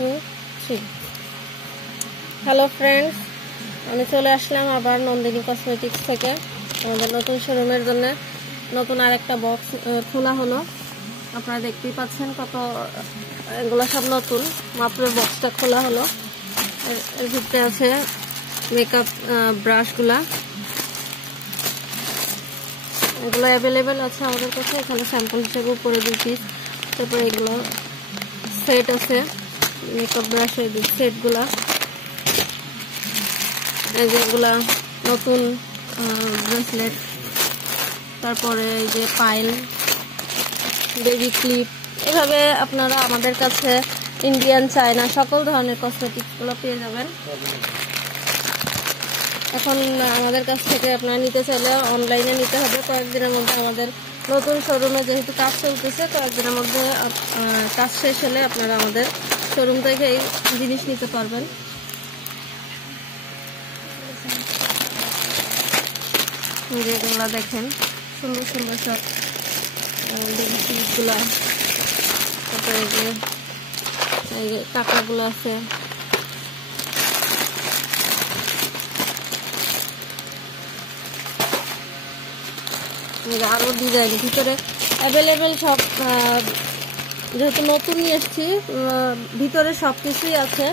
2 3 hello friends, আমি চলে আসলাম আবার নন্দিনী কসমেটিক্স থেকে। আমাদের নতুন শোরুমের জন্য নতুন আরেকটা বক্স খোলা হলো। আপনারা দেখতেই পাচ্ছেন কত এগুলো সব নতুন, মাত্র বক্সটা খোলা হলো। এর ভিতরে আছে মেকআপ ব্রাশগুলা, এগুলো অ্যাভেলেবেল আছে আমাদের কাছে। এখানে স্যাম্পল হিসেবে উপরে 2 পিস, তারপরে এগুলো সেট আছে মেকআপ ব্রাশের সেটগুলা। এই যেগুলা নতুন ব্রেসলেট, তারপরে এই যে পাইল, বেবি ক্লিপ, এভাবে আপনারা আমাদের কাছে ইন্ডিয়ান, চায়না সকল ধরনের কসমেটিক্সগুলো পেয়ে যাবেন। এখন আমাদের কাছ থেকে আপনারা নিতে চাইলে অনলাইনে নিতে হবে। কয়েকদিনের মধ্যে আমাদের নতুন শোরুমে যেহেতু কাজ চলতেছে, কয়েকদিনের মধ্যে কাজ শেষ হলে আপনারা আমাদের শোরুম থেকে এই জিনিস নিতে পারবেন। যেগুলো দেখেন সুন্দর সুন্দর সব জিনিসগুলো, তারপরে এই যে কাঁকড়াগুলো আছে, আরো ডিজাইন ভিতরে অ্যাভেলেবেল সব। যেহেতু নতুন নিয়ে এসছি, ভিতরে সব কিছুই আছে।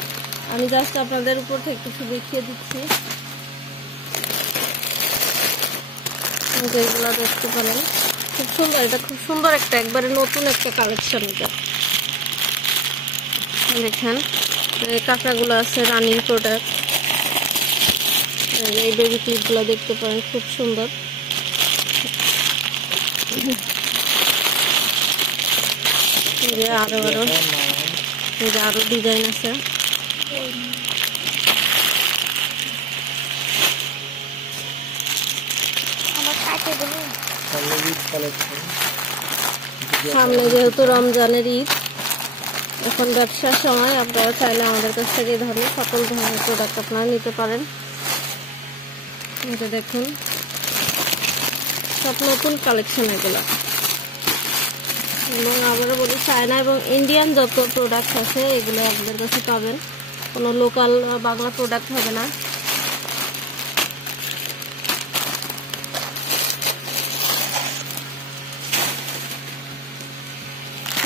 আমি জাস্ট আপনাদের উপর থেকে কিছু দেখিয়ে দিচ্ছি। এগুলো দেখতে পারেন, খুব সুন্দর। এটা খুব সুন্দর একটা একবারে নতুন একটা কালেকশন। এটা দেখেন, এই কাঁকড়াগুলো আছে রানিং প্রোডাক্ট। এই বেবি ক্লিপগুলো দেখতে পারেন, খুব সুন্দর। আরো ডিজাইন আছে। সামনে যেহেতু রমজানের ঈদ, এখন ব্যবসার সময়, আপনারা চাইলে আমাদের কাছ থেকে এই ধরনের সকল ধরনের প্রোডাক্ট আপনারা নিতে পারেন। এটা দেখুন, সব নতুন কালেকশন এগুলো। এবং আবারও বলি, চায়না এবং ইন্ডিয়ান যত প্রোডাক্ট আছে এগুলো আমাদের কাছে পাবেন। কোনো লোকাল বাংলা প্রোডাক্ট হবে না।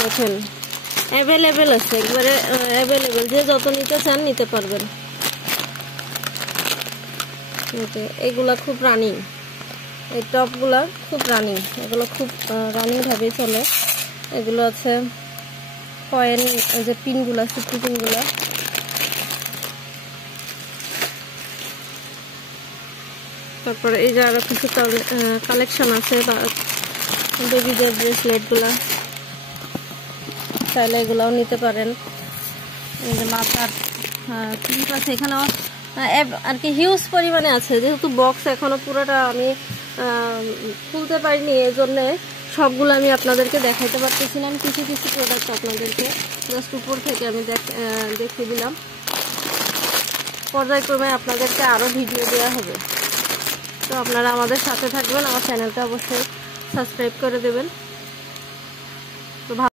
দেখেন অ্যাভেলেবেল আছে, একবারে অ্যাভেলেবেল। যে যত নিতে চান নিতে পারবেন। এগুলা খুব রানিং, এই টপগুলা খুব রানিং, এগুলো খুব রানিং ভাবে চলে। এগুলো আছে কয়েন, যে পিনগুলা, সিটি পিনগুলা। তারপরে এই যে আরো কিছু কালেকশন আছে, বেবিদের ব্রেসলেটগুলা, চাইলে এগুলাও নিতে পারেন। এই যে মাথার ক্লিপ আছে, এখানেও আর কি হিউজ পরিমাণে আছে। যেহেতু বক্স এখনো পুরোটা আমি খুলতে পারিনি, এই জন্যে সবগুলো আমি আপনাদেরকে দেখাইতে পারতেছিলাম। কিছু কিছু প্রোডাক্ট আপনাদেরকে জাস্ট উপর থেকে আমি দেখিয়ে দিলাম। পর্যায়ক্রমে আপনাদেরকে আরও ভিডিও দেওয়া হবে। তো আপনারা আমাদের সাথে থাকবেন, আমার চ্যানেলটা অবশ্যই সাবস্ক্রাইব করে দেবেন।